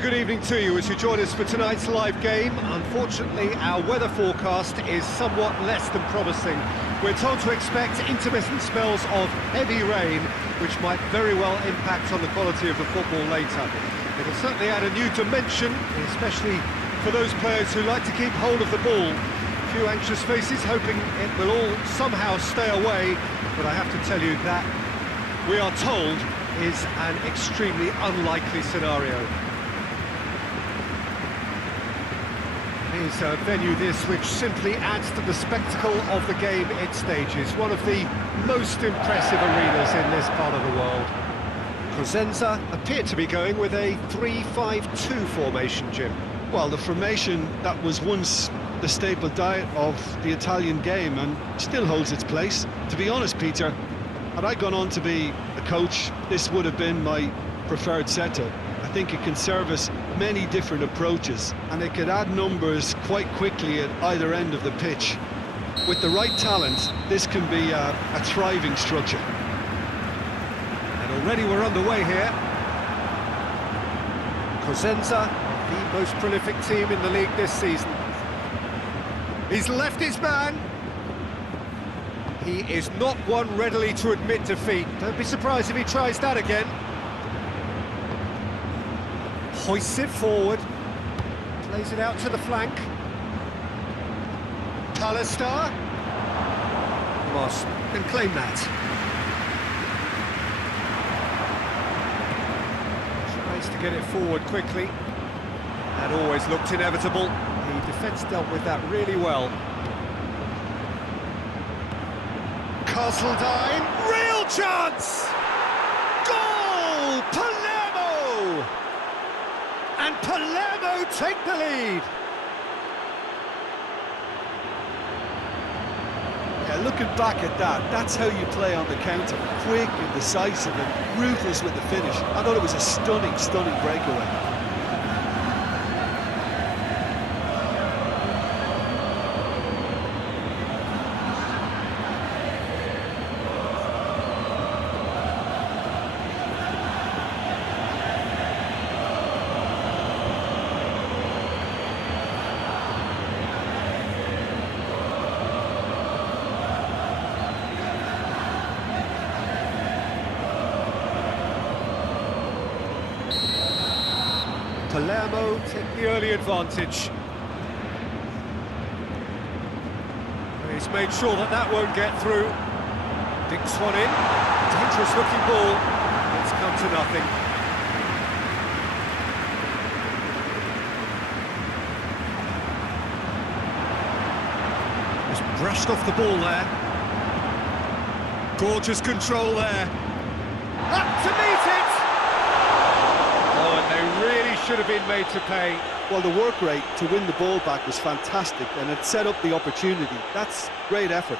very good evening to you as you join us for tonight's live game. Unfortunately, our weather forecast is somewhat less than promising. We're told to expect intermittent spells of heavy rain, which might very well impact on the quality of the football later. It'll certainly add a new dimension, especially for those players who like to keep hold of the ball. A few anxious faces hoping it will all somehow stay away, but I have to tell you that we are told is an extremely unlikely scenario. Here's a venue this which simply adds to the spectacle of the game it stages. One of the most impressive arenas in this part of the world. Cosenza appeared to be going with a 3-5-2 formation, Jim. Well, the formation that was once the staple diet of the Italian game and still holds its place. To be honest, Peter, had I gone on to be a coach, this would have been my preferred setup. I think it can service many different approaches, and it could add numbers quite quickly at either end of the pitch. With the right talent, this can be a thriving structure. And already we're underway here. Cosenza, the most prolific team in the league this season. He's left his man. He is not one readily to admit defeat. Don't be surprised if he tries that again. Hoists it forward. Plays it out to the flank. Palestar. Moss can claim that. Tries to get it forward quickly. That always looked inevitable. The defence dealt with that really well. Castledine, real chance! Goal! Palermo! And Palermo take the lead. Yeah, looking back at that, that's how you play on the counter. Quick and decisive and ruthless with the finish. I thought it was a stunning, stunning breakaway. Palermo take the early advantage. He's made sure that that won't get through. Dinks one in. Dangerous looking ball. It's come to nothing. Just brushed off the ball there. Gorgeous control there. Up to meet it! Oh, and they really should have been made to pay. Well, the work rate to win the ball back was fantastic, and it set up the opportunity. That's great effort.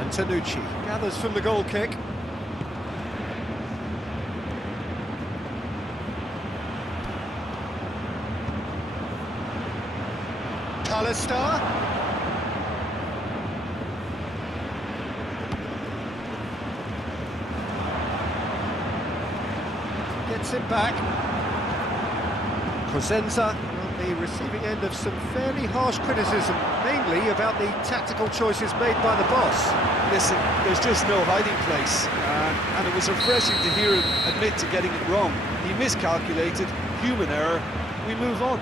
Antonucci gathers from the goal kick. Palestar. Gets it back. Cosenza on the receiving end of some fairly harsh criticism, mainly about the tactical choices made by the boss. Listen, there's just no hiding place, and it was refreshing to hear him admit to getting it wrong. He miscalculated, human error, we move on.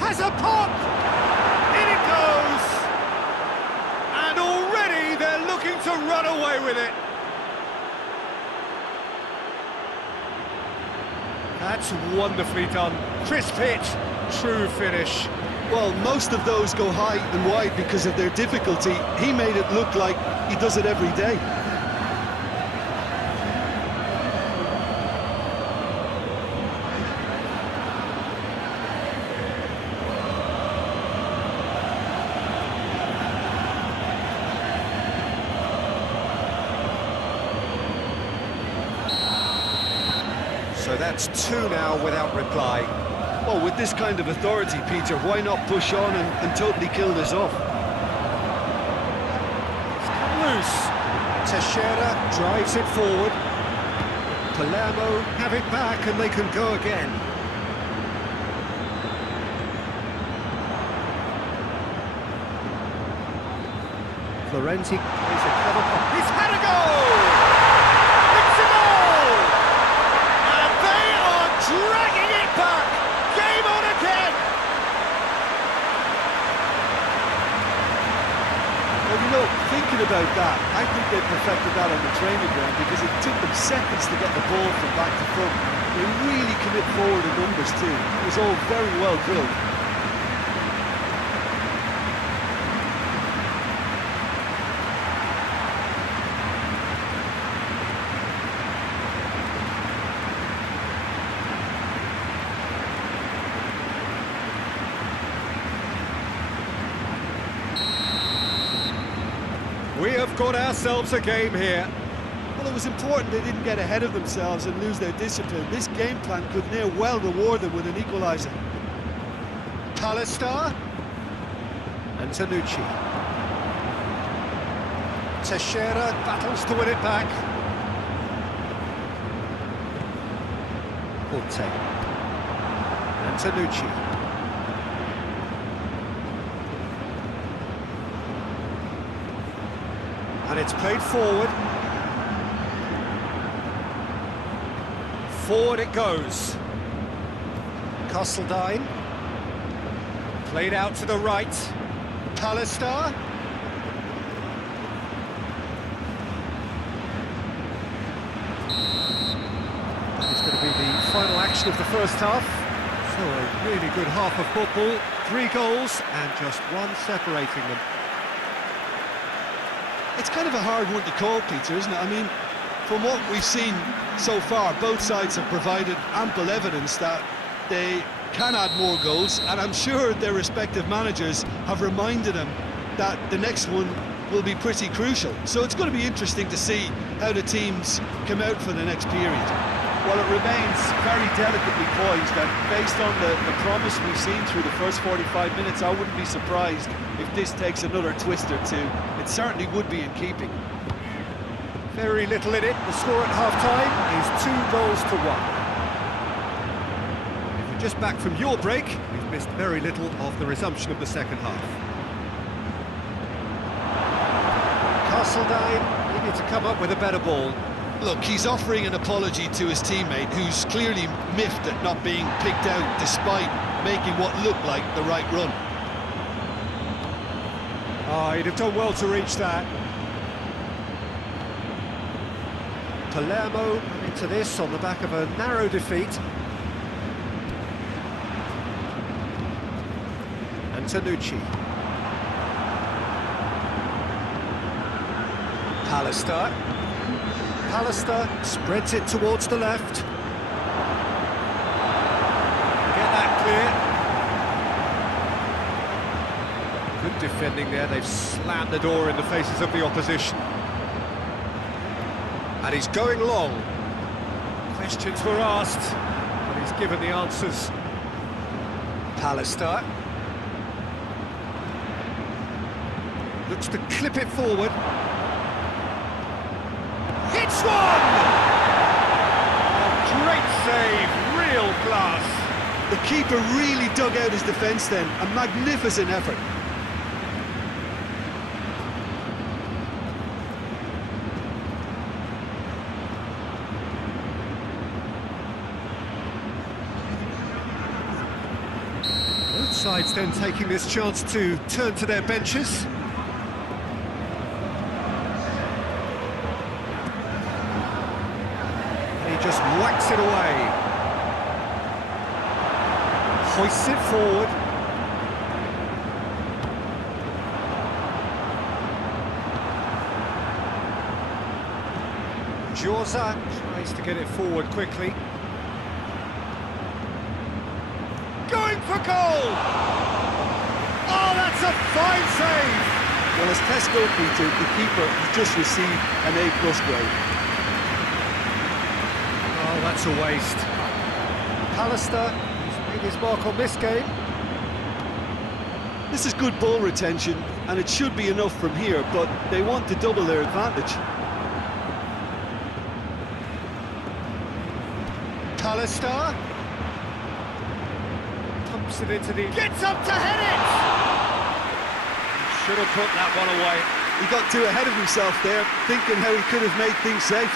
Has a pop! In it goes! And already they're looking to run away with it. That's wonderfully done. Crisp hit, true finish. Well, most of those go high and wide because of their difficulty. He made it look like he does it every day. that's two now without reply. Well, with this kind of authority, Peter, why not push on and totally kill this off? It's come loose. Teixeira drives it forward. Palermo have it back and they can go again. Florenzi plays a clever pop. He's had a goal! It's a goal! And they are dragging it back! Game on again! Well, you know, thinking about that, I think they perfected that on the training ground because it took them seconds to get the ball from back to front. They really commit forward in numbers too. It was all very well drilled. We have got ourselves a game here. Well, it was important they didn't get ahead of themselves and lose their discipline. This game plan could near well reward them with an equaliser. Palestar. And Tanucci. Teixeira battles to win it back. Orte. And Tanucci. And it's played forward. Forward it goes. Castledine. Played out to the right. Palestar. That is going to be the final action of the first half. So a really good half of football. 3 goals and just one separating them. It's kind of a hard one to call, Peter, isn't it? I mean, from what we've seen so far, both sides have provided ample evidence that they can add more goals, and I'm sure their respective managers have reminded them that the next one will be pretty crucial. So it's going to be interesting to see how the teams come out for the next period. Well, it remains very delicately poised, and based on the promise we've seen through the first 45 minutes, I wouldn't be surprised if this takes another twist or two. It certainly would be in keeping. Very little in it. The score at half-time is 2 goals to 1. If you're just back from your break, you've missed very little of the resumption of the second half. Castledine needed to come up with a better ball. Look, he's offering an apology to his teammate, who's clearly miffed at not being picked out despite making what looked like the right run. Ah, he'd have done well to reach that. Palermo into this on the back of a narrow defeat. And Tanucci. Palestar. Palestar spreads it towards the left. Get that clear. Good defending there. They've slammed the door in the faces of the opposition. And he's going long. Questions were asked, but he's given the answers. Palestar. Looks to clip it forward. Hits one! Oh, great save, real class. The keeper really dug out his defence then, a magnificent effort. Both sides then taking this chance to turn to their benches. Just whacks it away. Hoists it forward. Jorza tries to get it forward quickly. Going for goal! Oh, that's a fine save! Well, as Tesco, Peter, the keeper has just received an A+ grade. Oh, that's a waste. McAllister, who's made his mark on this game. This is good ball retention, and it should be enough from here, but they want to double their advantage. McAllister pumps it into the... Gets up to head it! Should have put that one away. He got too ahead of himself there, thinking how he could have made things safe.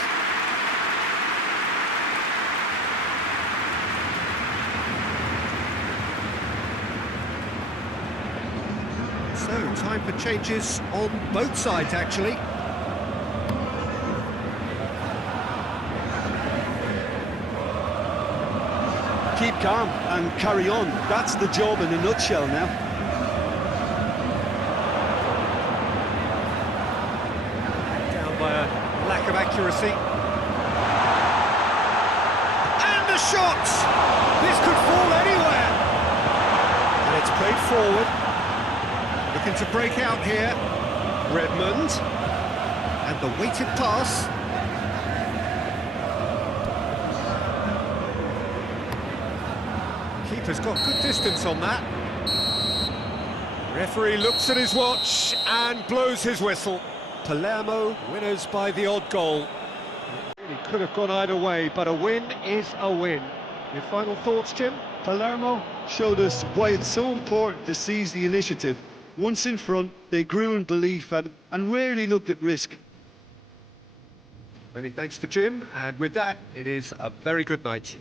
So, time for changes on both sides, actually. Keep calm and carry on. That's the job in a nutshell now. Down by a lack of accuracy. And the shot! This could fall anywhere! And it's played forward. Looking to break out here. Redmond. And the weighted pass. Keeper's got good distance on that. Referee looks at his watch and blows his whistle. Palermo winners by the odd goal. Really could have gone either way, but a win is a win. Your final thoughts, Jim? Palermo showed us why it's so important to seize the initiative. Once in front, they grew in belief and rarely looked at risk. Many thanks to Jim, and with that, it is a very good night.